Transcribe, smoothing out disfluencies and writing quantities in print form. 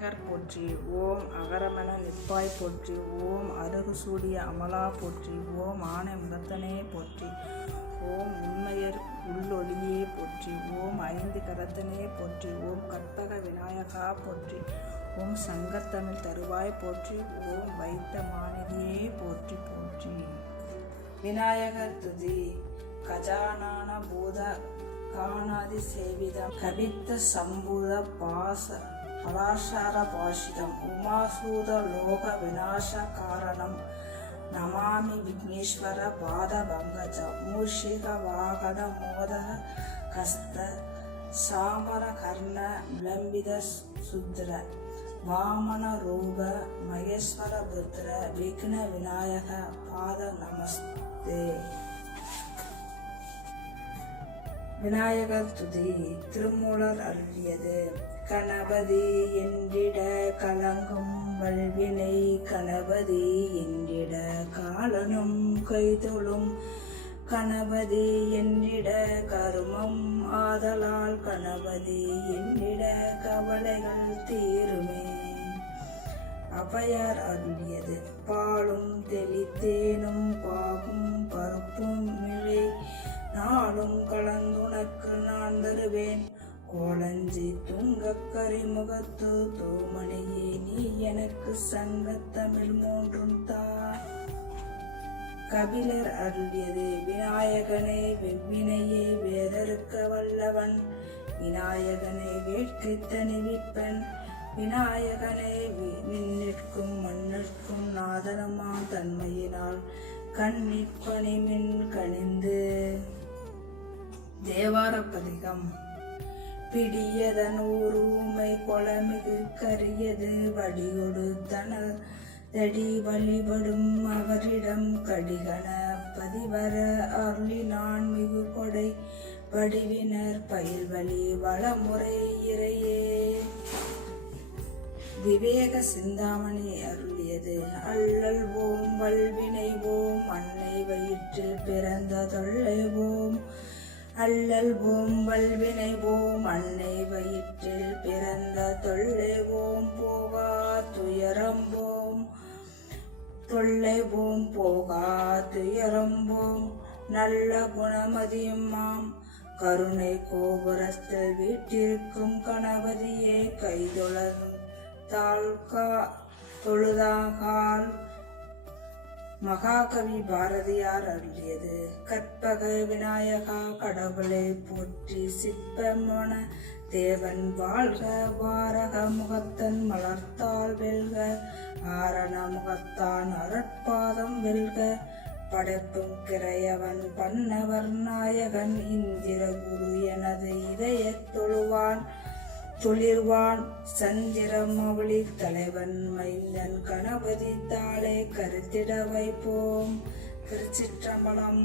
விநாயகர் போற்றி. ஓம் அகரமென நிற்பாய் போற்றி. ஓம் அருகு சூடிய அமலா போற்றி. ஓம் ஆனை முகத்தனே போற்றி. ஓம் உண்மையர் உள்ளொளியே போற்றி. ஓம் ஐந்து கரத்தனே போற்றி. ஓம் கற்பக விநாயகா போற்றி. ஓம் சங்கத்தமிழ் தருவாய் போற்றி. ஓம் வைத்த மாநிதியே போற்றி போற்றி. விநாயகர் துதி. கஜானன பூத காணாதி சேவிதம் கபித்த சம்பூத பலாசார பாஷிதம் உமாசூத லோக விநாச காரணம் நமாமி விக்னேஸ்வர பாத பங்கஜம் மூஷிக வாகன மோதக கஸ்த சாமர கர்ண விளம்பித சுத்ர வாமன ரூப மகேஸ்வர புத்திர விக்ன விநாயக பாத நமஸ்தே. விநாயகர் துதி. திருமூலர் அருளியது. கணபதி என்றிட கலங்கும் வல்வினை கணபதி என்றிட காலனும் கைதொழும் கணபதி என்றிட கருமம் ஆதலால் கணபதி என்றிட கவலைகள் தீருமே. அவையார் அருளியது. பாலும் தெளித்தேனும் பாகும் பருப்பும் மிழை நாளும் கலந்துனக்கு நான் தருவேன் கோலஞ்சி துங்கக் கரிமுகத்து தோமணியே நீ எனக்கு சங்கத்தமிழ் மூன்றும் தா. கபிலர் அருளியது. விநாயகனே வெவ்வினையே வேதறுக்க வல்லவன் விநாயகனே வேட்கை தணிவிப்பன் விநாயகனே விண்ணிற்கும் மண்ணிற்கும் நாதனமா தன்மையினால் கண்ணிற்பணி மின் கணிந்து. தேவாரப்பதிகம். பிடியதன் ஊமை கொளமிகு கரியது வடிகொடு தடி வழிபடும் அவரிடம் கடிகன பதிவர அருளினான் மிகு கொடை வடிவினர் பயில்வழி வளமுறை இறையே. விவேக சிந்தாமணி அருளியது. அல்லல் ஓம் வல்வினை ஓம் அன்னை வயிற்றில் பிறந்த தொல்லை ஓம் அல்லல் ஓம் வல்வினை ஓம் அன்னை வயிற்றில் பிறந்த தொல்லை ஓம் போகா துயரம்போம் தொல்லை ஓம் போகா துயரம்போம் நல்ல குணமதியுமாம் கருணை கோபுரத்தில் வீட்டிற்கும் கணபதியை தொழுதாகால். மகாகவி பாரதியார் அருளியது. கற்பக விநாயகா கடவுளை போற்றி. சிற்பமன தேவன் வாழ்க. வாரக முகத்தன் மலர்த்தால் வெல்க. ஆரண முகத்தான் அருட்பாதம் வெல்க. படைப்பும் கிரையவன் பன்னவர் நாயகன் இந்திர குரு எனது இதயத் தொழிர்வான் சந்திரம் மௌலி தலைவன் மைந்தன் கணபதி தாளை கருத்திட வைப்போம். திருச்சிற்றம்பலம்.